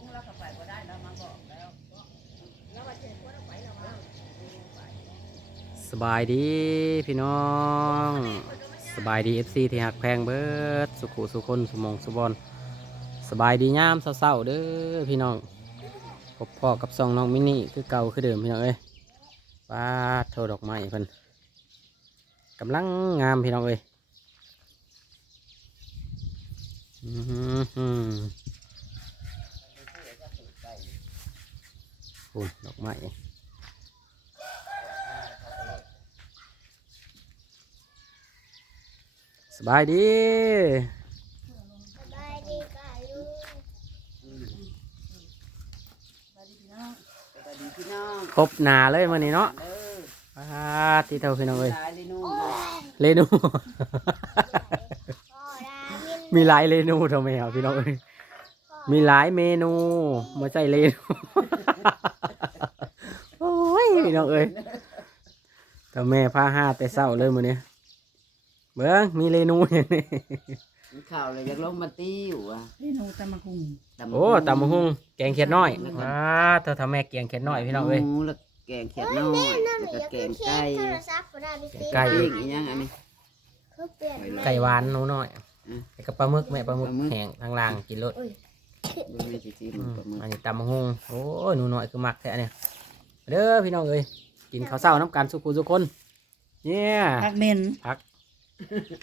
งแล้วก็ไปบ่ได้แล้วมาบอกแล้วแล้วว่าเชิญพวกเราไปแล้วว่าสบายดีพี่น้อง สบายดีเอฟซีที่หักแพงเบิดสุขุสุคนสมองสุบอลสบายดียามเศร้าๆเด้อพี่น้องพบพ่อกับซองน้องมินี่คือเก่าคือเดิมพี่น้องเอ้ยป้าดโทดอกไม้เพิ่นกำลังงามพี่น้องเอ้ย อื้อหือคุณดอกไม้สบายดีสบายดีกาลูกสวัสดีพี่น้องครบหนาเลยมื่อนี้เนาะเออป้าดที่เท่าพี่น้องเอ้ยตายเลยนู่นเรนูพ่อดามินมีหลายเรนูทำไมอะพี่น้องเอ้ยมีหลายเมนูมาใช่เรนูโอ้ย พี่น้องเอ้ยแต่แม่พาห้าแต่เศร้าเลยมื่อนี้เบิ้งมีเรนูอย่างนี้ข่าวเลยอยากลงมาตี้อยู่อะนี่หนูตะมาคุงโอ้ตำมะฮุ่งแกงเขียดน้อยว้าเธอทำแม่แกงเขียดน้อยพี่น้องเอ้ย หมูแล้วแกงเขียดน้อยแล้วก็แกงไก่โทรศัพท์ก็ได้พี่ไก่ ปิ้งอีหยังอันนี้ เขาเปลี่ยนไก่หวานหนูน้อยอืม แล้วก็ปลาหมึกแม่ปลาหมึกปลาหมึกแห้งทางล่างกินรสดูไม่สิจีอืมันมปลาหมึกอันนี้ตำมะฮุงโอ้ยหนูน้อยคือมักแท้เนี่ย เด้อพี่น้องเอ้ยกินข้าวเช้าน้ำกันสุขุสุกคนเนี่ยผักเมน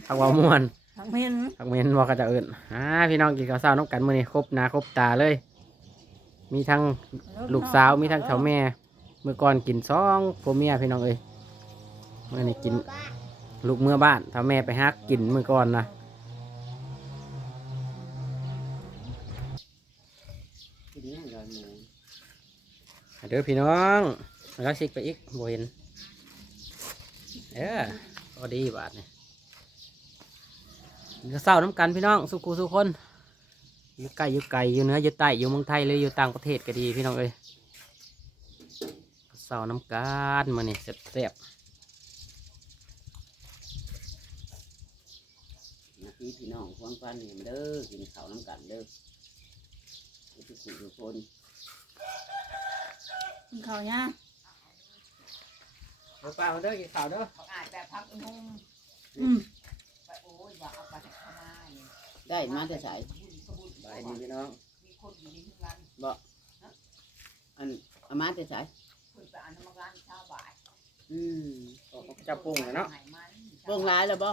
ผักวาวม่วนผักเมนผักเมนว่าก็จะเอิ่นอ่าพี่น้องกินข้าวเช้าน้ำกันมื้อนี้ครบหนาครบตาเลย มีทั้งลูกสาวมีทั้งเฒ่าแม่เมื่อก่อนกินสองผัวเมียพี่น้องเอ้ยมื่อนี้กินลูกเมื่อบ้านเฒ่าแม่ไปฮักกินเมื่อก่อนนะกินหยังก่อนหมู เด้อพี่น้องแล้วสิกไปอีกบ่เห็นเออพอดีบาทนี่กินข้าวเช้าน้ำกันพี่น้อง สุขุสุคนอยู่ใกล้อยู่ไกลอยู่เหนืออยู่ใต้อยู่เมืองไทยหรือยู่ต่างประเทศก็ดีพี่น้องเอ้ยข้าวเช้าน้ำกันมานี่แซ่บนาทีพี่น้องควงฟันเด้อกินข้าวน้ำกันเด้อทุกคนทุกคน กินข้าวเนี่ยๆเปล่าเด้อกินข้าวเด้ออาจแต่พักนุ่มอืมไปโอ้ยอยากเอาไปทำไมได้มาแต่สายบายดีพี่น้อง มีคนอยู่ในร้านอันเอามาแต่สายคุณไปอ่านธรรมการชาวบ่ายอืมจะปรุงแล้วเนาะเบิ่งหลายแล้วบ่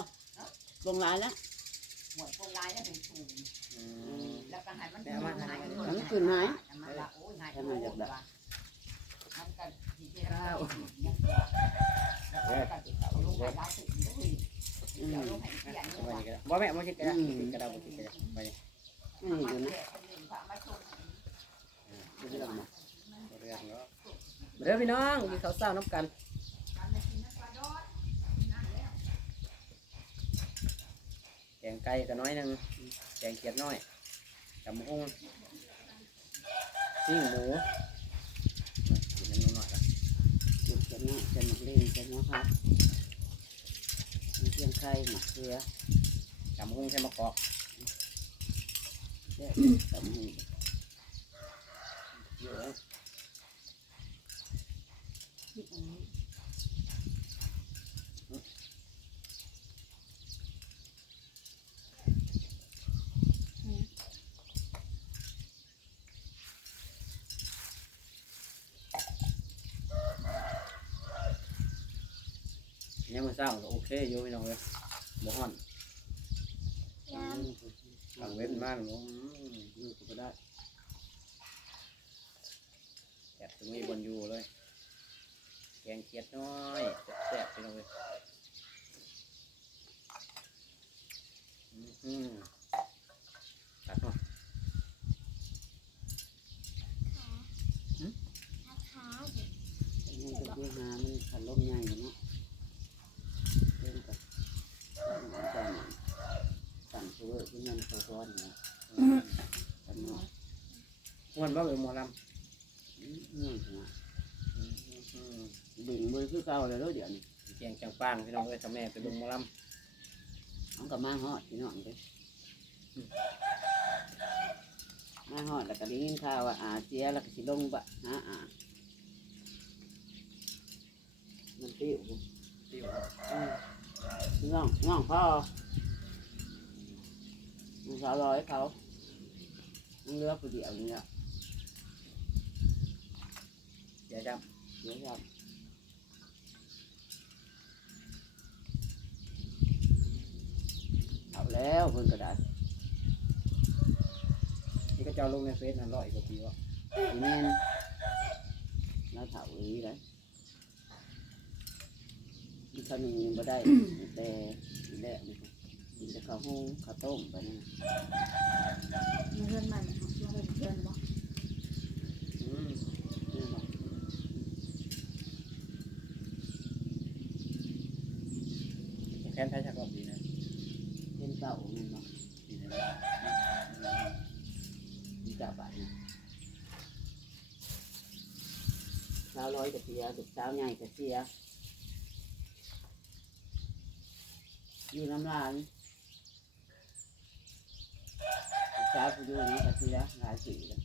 เบิ่งหลายแล้วหมวดพวกลายแล้วเป็นสูงแล้วก็ใหายมันแต่ว่าหายมันขึ้นไหมมันละโอ้ยหายทำไมอยากได้มันก็ สิเจริญเนี่ยแล้วก็ติดาลงไปดาวสุดเลยอืมเอาลงให้เสียนี่ว่าบ่แม่มาคิดกันนะกระดาษบ่คิดกันไปนี่ดูนะมาชมดูลองมาเรื่องเนาะเด้อพี่น้องกินข้าวเช้าน้ำกันแกงไก่ก็น้อยหนึงแกงเขียดน้อยตำบักหุ่งซิ่งหมูกินน้ำหน่อยละ จุดจะ เนาะจะหมักเล่นจะเนาะครับมีเพียงไข่หมักเกลือจำกหุ่งใช่มะกอกแซ่บตำหงเยอะ ยังมื้อเช้าก็โอเคอยู่พี่น้องเอ้ยบ่ฮ้อนน้หลังเว้นมาแล้วบ่อยู่ก็ได้แซ่บถึงมีบนอยู่เลย แกงเขียดน้อยแซ่บๆพี่น้องเอ้ยอืมตัดเนาะำขา มันจะเพื่อหามันขันลมใหญ่เนาะเล่นกับสั่นสั่นเพื่อที่มันตัวร้อนเนาะสั่นเนาะ ม่วนบ่เอ่ยหมอลำบึงมือคือเก่าเลยเด้อเดี๋ยวนี้แกงจังปางพี่น้องเอ้ยทำแม่ไปเบิ่งหมอลเอากับมาฮอดพี่น้องเด้อมาฮอดแล้วก็ได้ยินข่าวว่าอาเสียแล้วก็สิลงบะหาอามันติ้วติ้วอืมน้องน้องพ่อมันสาวร้อยเขามันเลือกผู้เดียวนี่แหละ เดี๋ยวจะเดี๋ยวครับเอาแล้วเพิ่นก็ได้ที่ก็เจ้าลงในเฟซนั่นร้อยกว่าปีวะทีนี้แล้วเถาอีเลยอีกคนหนึ่งยังบ่ได้ แต่ทีแรกนี่ครับกินแต่ข้าวหุงข้าวต้มไปนั่นน่ะมีเพื่อนใหม่มาเพื่อนเพื่อนบอก อืม นี่เนาะ แค้นไทยชักรอบดีนะ เป็นเต่านี่เนาะ ดีนะ มีจ่าบาทนี่สาวร้ อยกับเสียสุดสาวใหญ่กับเสียอยู่น้ำลานสาวผู้อยู่นี่กับเสียหลายสีเลย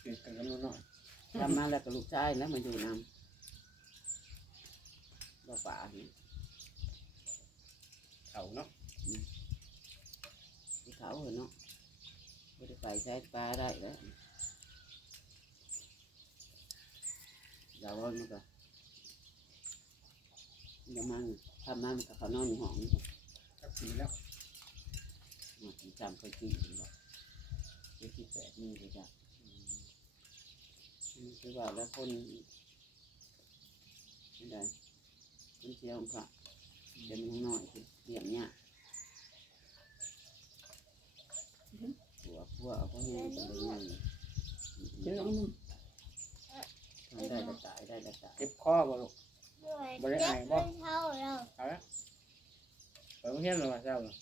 เกิดกันกันนู่นหน่อยทำมาแล้วก็ลูกชายแล้วมาอยู่นำบ่ป่านี่เขาเนาะที่เขาเหรอเนาะไม่ได้ไปใช้ปลาได้แล้ว อย่าว่ามันก็อย่ามันทำมันก็เขานอนอยู่ห้องนี่ก็สักปีแล้วมาถึงจำเคยกินอยู่หรอกยี่สิบแปดนี่เลยจ้ะอืมคือว่าแล้วคนไม่ได้คนเที่ยวของเขาเดี๋ยวมันน้อยคือเลี้ยงเนี่ยหัวพวกเอาพวกนี้ก็เลยง่ายเจอมัน ได้กระต่ายได้กระต่ายเจ็บคอบ่ลูกด้วยบ่ได้เจ็อาบยบ่ไม่เท่าเราเอาละไปโรงเรียนหรือว่าเจ้าเหรอ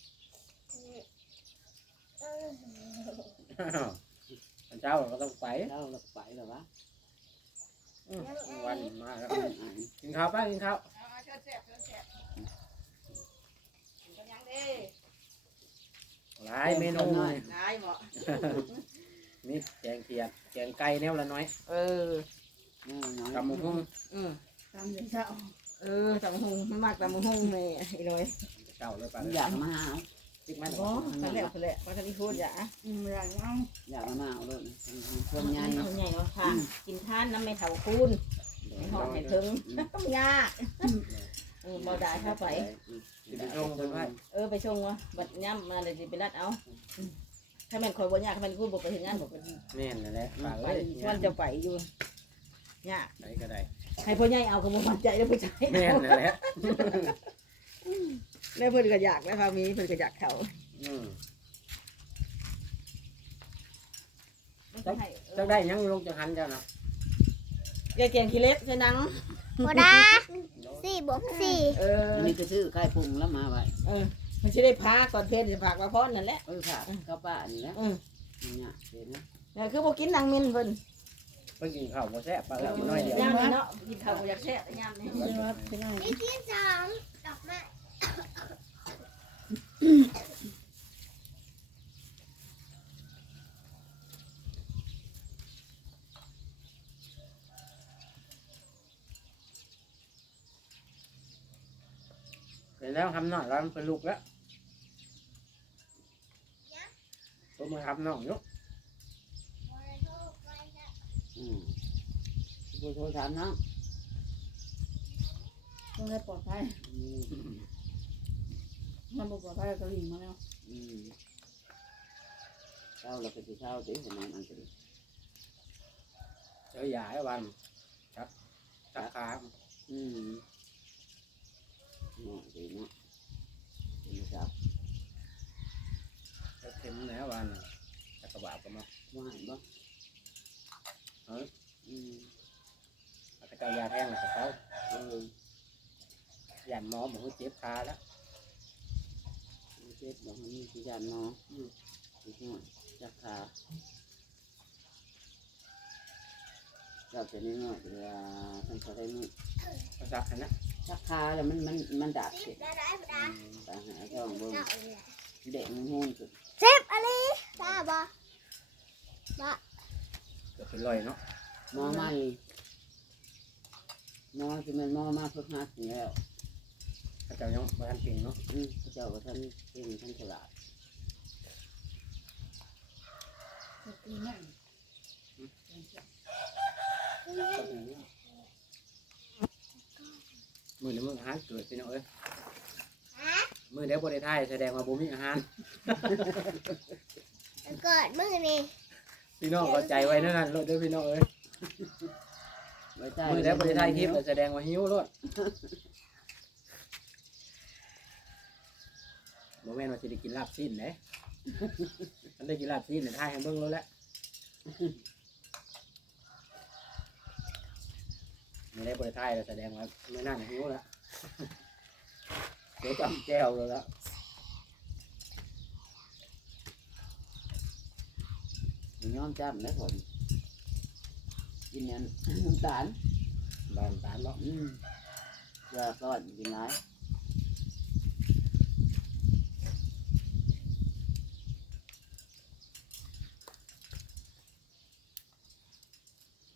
เอออ้าววันเจ้าก็ต้องไปเล่าเราไปหรอวะอืมวันมาแล้วอ่านอ่านกินข้าวป้ากินข้าวเชิญแซ่บเชิญแซ่บเป็นยังเด้หลายเมนูเลยนายเหมาะมีแกงเขียดแกงไก่แนวละน้อย เออ นี่น้อยกับหมูหุ้งอืมตามเดือนเช้าเออตำหงมันมากตำหงเลยอีน้อยเจ้าเลยป่ะอยากมาหาติ๊กมันโอ้ไปแล้วไปแล้วว่าจะมีพูดอย่าอืมอะไรเนาะอยากมาเอาเลยเพื่อนใหญ่คนใหญ่เนาะค่ะ กินท่านน้ำไม่เท่าคูณไม่หอมให้ถึงต้องยากเออบ่ได้เข้าไปสิไปชงไปไหว้เออไปชงวะบัดย่ำมาเลยสิไปรัดเอาถ้าแม่นคอยบ่ยากถ้าแม่นกูบ่ไปเห็นงานบ่เป็นแม่นนั่นแหละป่าไปเอ้ยวันจะไปอยู่ ยากไหนก็ได้ให้พ่อใหญ่เอาก็บ่มั่นใจแล้วผู้ชายแม่นนั่นแหละแล้วเพิ่นก็อยากแล้วพามีเพิ่นก็อยากเขาอืมจังให้จังได้ยังลูกจังหันเจ้านะแกเกียงขี้เล็บใช่นังโบดาสี่บวกสี่เอออันนี้ก็ซื้อไข่ปรุงแล้วมาไว้เออมันสิได้พาก่อนเพลสิพากมาพรนั่นแหละ เออค่ะข้าวป้านี่แหละอือนี่เนี่ยเห็นไหมแล้วคือบ่กินนางมินเพิ่น ไปกินข้าวบ่แซ่บปลาแล้วกินน้อยเดียว ยามนี้เนาะกินข้าวบ่อยากแซ่บยามนี้เรียกว่าเป็นยังไงนี่ที่สองดอกไม้เห็นแล้วทำหน่อยแล้วมันเป็นลูกแล้วตัวมาทำน้องอยุบริโภคไปค่ะ อืมผู้โทรถามเนาะต้องได้ปลอดภัยอืมมันบ่ปลอดภัยก็หลิงมาแล้วอืมเช้าเราก็จะเช้าตีหัวนอนอันตรีเจอยาไอ้วันจับจับขาอืมเนาะดีเนาะดีครับจับเข็มแล้ววันจักกระบาดก็มาว่าหันบ่เฮ้ยอืมเอาไปเกายาแทงแล้วก็เขาเออยันหมอบอกว่าเจ็บขาแล้วเจ็บบอกว่ามีที่ยานเนาะอืมที่นอนจักขาเราจะนี่หน่อยเวลาท่านเขาได้นู่นก็จับหันนะจักขาแล้วมันมันมันดับสิเสร็บจได้ได้โบดาตาหาช่องเบิ่งเจ้าเลยเด็กมันหุ่นสุดสิบอะบ่บ่เกือบ เป็นรอยเนาะหมอใหม่หมอที่มันหมอมาฝึกหัดนี่แล้วพระเจ้ายังบ้านเก่งเนาะอืมพระเจ้าก็ท่านเก่งท่านฉลาดจะตีแม่นมือนี้มืออาหารเกิดพี่น้องเอ้ยฮะมือเดียวบริไทยแสดงว่าบ่มีอาหารแล้วเกิดมื้อนี้ พี่น้องเข้าใจไว้นั่นนั่นรถเด้อพี่น้องเอ้ยไว้ใต้มือเดียวบริไทยคลิปแสดงว่าหิวรถบ่แม่นว่าสิได้กินลาบสิ้นเด้มันได้กินลาบสิ้นเนี่ยทายให้เบิ่งแล้วแหละไม่ได้บริไทยแล้วแสดงว่าไม่น่าจะหิวแล้วเดี๋ยวจำแก้วเลยละ มันย้อมจำแล้วผลกินเนี่ยน้ำตาลบ้านตาลเนาะอืมยาก้อนกินไร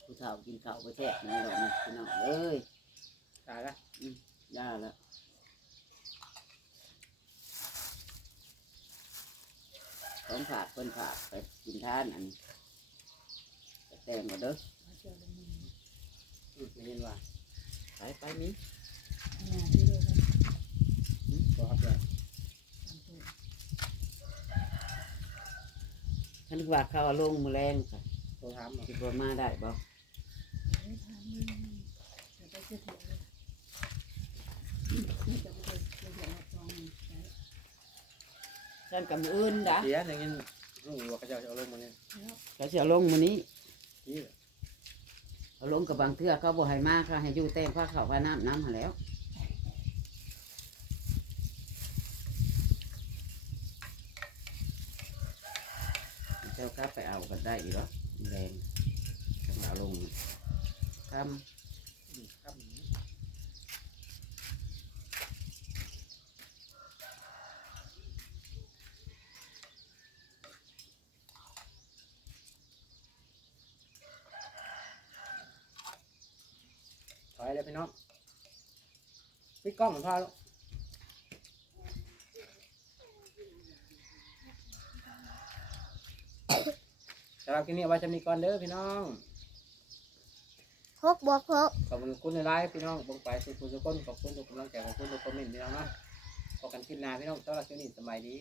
ผู้เฒ่ากินข้าวไปแทะในหรอกนะพี่น้องเอ้ย ตายละ ยาแล้วของ ฝากคนฝากไปกินทานอันนี้ไปแต่งมาเด้อเอาเจอเลยมึงอืมได้ยินว่าไปไปนี้อันนี้ที่เลยนะบ่ครับเดี๋ยวทำตัวฉันฝากข้าวลงมือแรงค่ะโทรถามเนาะคิดว่ามาได้บ่ ฉันกับมืออื่นด่ะเสียอย่างนี้รู้ว่าเขาจะเอาลงมาเนี่ยเขาจะเอาลงมือนี้ที่เอาลงกับบางเทื่อเขาบ่ให้มาค่ะให้อยู่แต่งผ้าขาวผ้าน้ำน้ำหาแล้วเจ้าครับไปเอากันได้อีกเหรอแรงทำเอาลงทอื ถอยเลยพี่น้องปิดกล้องเหมือนพ่อลูกสำหรับคลิปนี้เอาไว้จะมีก่อนเด้อพี่น้องหกบวกหกขอบคุณในไลฟ์พี่น้องบงไปสุขุสุขคนขอบคุณทุกกำลังใจขอบคุณทุกคอมเมนต์พี่น้องเนาะพบกันคลิปหน้าพี่น้องต้อนรับคลิปนี้สบายดี